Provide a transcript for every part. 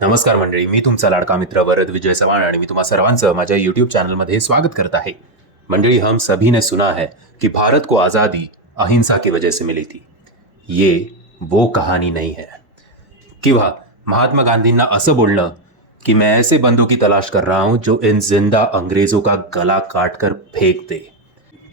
नमस्कार मंडळी, मी तुमचा लाडका मित्र वरद विजय चव्हाण आणि मी तुम्हा सर्वांचं माझ्या यूट्यूब चॅनलमध्ये स्वागत करत आहे। मंडळी, हम सभी ने सुना है कि भारत को आज़ादी अहिंसा की वजह से मिली थी। ये वो कहानी नहीं है। किंवा महात्मा गांधींना असं बोलणं की मैं ऐसे बंदों की तलाश कर रहा हूं जो इन जिंदा अंग्रेजों का गला काट कर फेक दे।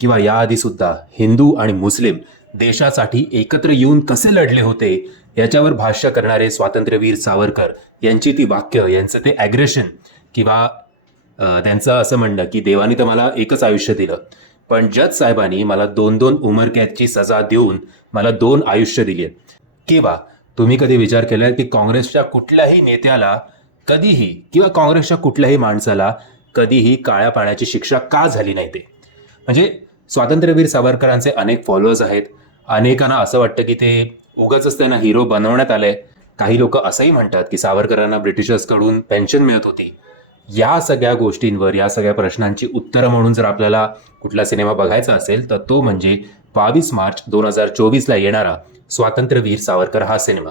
किंवा याआधी सुद्धा हिंदू आणि मुस्लिम देशासाठी एकत्र येऊन कसे लढले होते याच्यावर भाष्य करणारे स्वातंत्र्यवीर सावरकर यांची ती वाक्य, यांचं ते ॲग्रेशन किंवा त्यांचं असं म्हणणं की देवानी तर मला एकच आयुष्य दिलं, पण जज साहेबांनी मला 2-2 उमरकैदची सजा देऊन मला 2 आयुष्य दिली आहेत। किंवा तुम्ही कधी विचार केलाय की काँग्रेसच्या कुठल्याही नेत्याला कधीही किंवा काँग्रेसच्या कुठल्याही माणसाला कधीही काळ्या पाण्याची शिक्षा का झाली नाही ते? म्हणजे स्वातंत्र्यवीर सावरकरांचे अनेक फॉलोअर्स आहेत। अनेकांना असं वाटतं की ते उगाचच त्यांना हिरो बनवण्यात आलंय। काही लोक असंही म्हणतात की सावरकरांना ब्रिटिशर्सकडून पेन्शन मिळत होती। या सगळ्या गोष्टींवर, या सगळ्या प्रश्नांची उत्तरं म्हणून जर आपल्याला कुठला सिनेमा बघायचा असेल तर तो म्हणजे 22 मार्च 2024ला येणारा स्वातंत्र्यवीर सावरकर हा सिनेमा।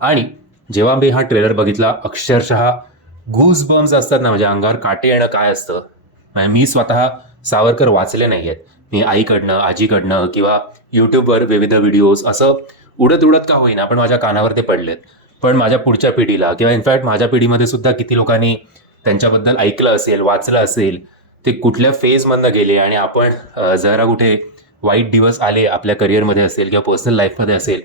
आणि जेव्हा मी हा ट्रेलर बघितला, अक्षरशः गूज बम्स असतात ना, म्हणजे अंगावर काटे येणं काय असतं। म्हणजे मी स्वतः सावरकर वाचले नाही आहेत, मी आईकडनं, आजीकडनं किंवा यूट्यूबवर विविध व्हिडिओज असं उडत उडत का होईना पण माझ्या कानावर ते पडलेत। पण माझ्या पुढच्या पिढीला किंवा इनफॅक्ट माझ्या पिढीमध्ये सुद्धा किती लोकांनी त्यांच्याबद्दल ऐकलं असेल, वाचलं असेल, ते कुठल्या फेजमधनं गेले आणि आपण जरा कुठे वाईट दिवस आले आपल्या करिअरमध्ये असेल किंवा पर्सनल लाईफमध्ये असेल,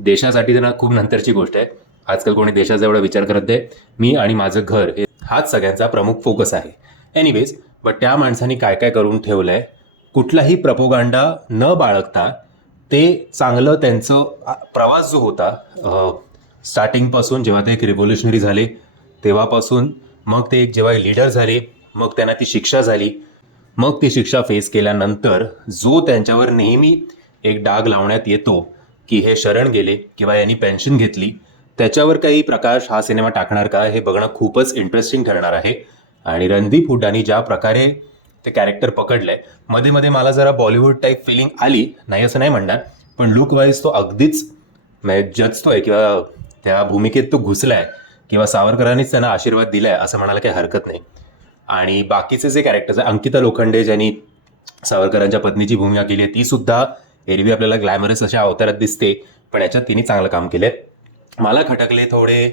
देशासाठी त्यांना खूप नंतरची गोष्ट आहे। आजकाल कोणी देशाचा एवढा विचार करत नाही। मी आणि माझं घर हाच सगळ्यांचा प्रमुख फोकस आहे। एनिवेज, बट त्या माणसांनी काय काय करून ठेवलंय, कुठलाही प्रपोगांडा न बाळगता ते चांगलं त्यांचं प्रवास जो होता स्टार्टिंगपासून, जेव्हा ते एक रिव्होल्युशनरी झाले तेव्हापासून, मग ते एक जेव्हा लीडर झाले, मग त्यांना ती शिक्षा झाली, मग ती शिक्षा फेस केल्यानंतर जो त्यांच्यावर नेहमी एक डाग लावण्यात येतो की हे शरण गेले किंवा यांनी पेन्शन घेतली, त्याच्यावर काही प्रकाश हा सिनेमा टाकणार का हे बघणं खूपच इंटरेस्टिंग ठरणार आहे। आणि रणदीप हुड्डानी ज्या प्रकारे ते कॅरेक्टर पकडलंय, मध्ये मध्ये मला जरा बॉलिवूड टाईप फिलिंग आली, नाही असं नाही म्हणणार, पण लुक वाईज तो अगदीच जचतोय किंवा त्या भूमिकेत तो घुसलाय किंवा सावरकरांनीच त्यांना आशीर्वाद दिलाय असं म्हणायला काही हरकत नाही। आणि बाकीचे जे कॅरेक्टर्स आहे, अंकिता लोखंडे ज्यांनी सावरकरांच्या पत्नीची भूमिका केली आहे, ती सुद्धा एरवी आपल्याला ग्लॅमरस अशा अवतारात दिसते, पण याच्यात तिने चांगलं काम केलंय। मला खटकले थोडे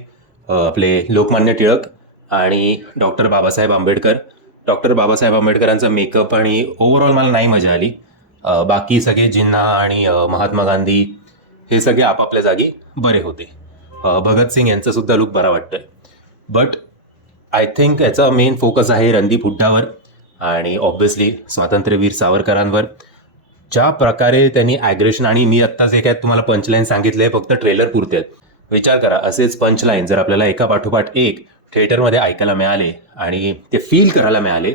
आपले लोकमान्य टिळक आणि डॉक्टर बाबासाहेब आंबेडकर। डॉक्टर बाबासाहेब आंबेडकरांचा मेकअप आणि ओव्हरऑल मला नाही मजा आली। बाकी सगळे जिन्ना आणि महात्मा गांधी हे सगळे आपापल्या जागी बरे होते। भगतसिंग यांचा सुद्धा लुक बरा वाटतोय, बट आय थिंक याचा मेन फोकस आहे रणदीप हुड्डावर आणि ऑब्व्हियसली स्वातंत्र्यवीर सावरकरांवर। ज्या प्रकारे त्यांनी ॲग्रेशन, आणि मी आत्ता जे काय तुम्हाला पंचलाईन सांगितले फक्त ट्रेलर पुरते आहेत। विचार करा, असेच पंचलाईन जर आपल्याला एका पाठोपाठ एक थिएटरमध्ये ऐकायला मिळाले आणि ते फील करायला मिळाले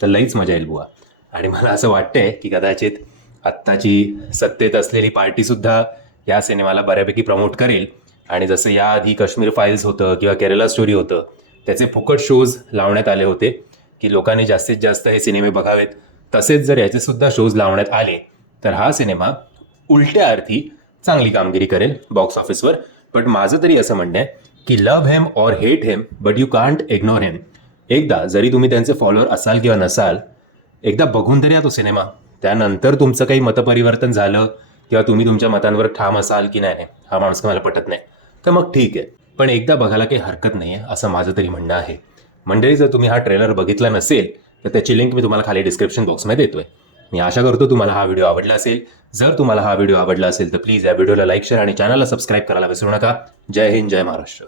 तर लईच मजा येईल बुवा। आणि मला असं वाटतंय की कदाचित आत्ताची सत्तेत असलेली पार्टीसुद्धा या सिनेमाला बऱ्यापैकी प्रमोट करेल। आणि जसं याआधी काश्मीर फाईल्स होतं किंवा केरला स्टोरी होतं, त्याचे फुकट शोज लावण्यात आले होते की लोकांनी जास्तीत जास्त हे सिनेमे बघावेत, तसेच जर याचे सुद्धा शोज लावण्यात आले तर हा सिनेमा उलट्या अर्थी चांगली कामगिरी करेल बॉक्स ऑफिसवर। बट माझं तरी असं म्हणणं आहे की love him or hate him but you can't ignore him. एकदा जरी तुम्ही त्यांचे फॉलोअर असाल किंवा नसाल, एकदा बघून तरी या तो सिनेमा, त्यानंतर तुमचं काही मतपरिवर्तन झालं किंवा तुम्ही तुमच्या मतांवर ठाम असाल की नाही हा माणूस मला पटत नाही, तर मग ठीक आहे, पण एकदा बघायला काही हरकत नाही आहे असं माझं तरी म्हणणं आहे। मंडळी, जर तुम्ही हा ट्रेलर बघितला नसेल तर त्याची लिंक मी तुम्हाला खाली डिस्क्रिप्शन बॉक्समध्ये देतोय। मी आशा करतो तुम्हाला हा व्हिडिओ आवडला असेल। जर तुम्हाला हा व्हिडिओ आवडला असेल तर प्लीज या व्हिडिओला लाईक, शेअर आणि चॅनलला सबस्क्राईब करायला विसरू नका। जय हिंद, जय महाराष्ट्र।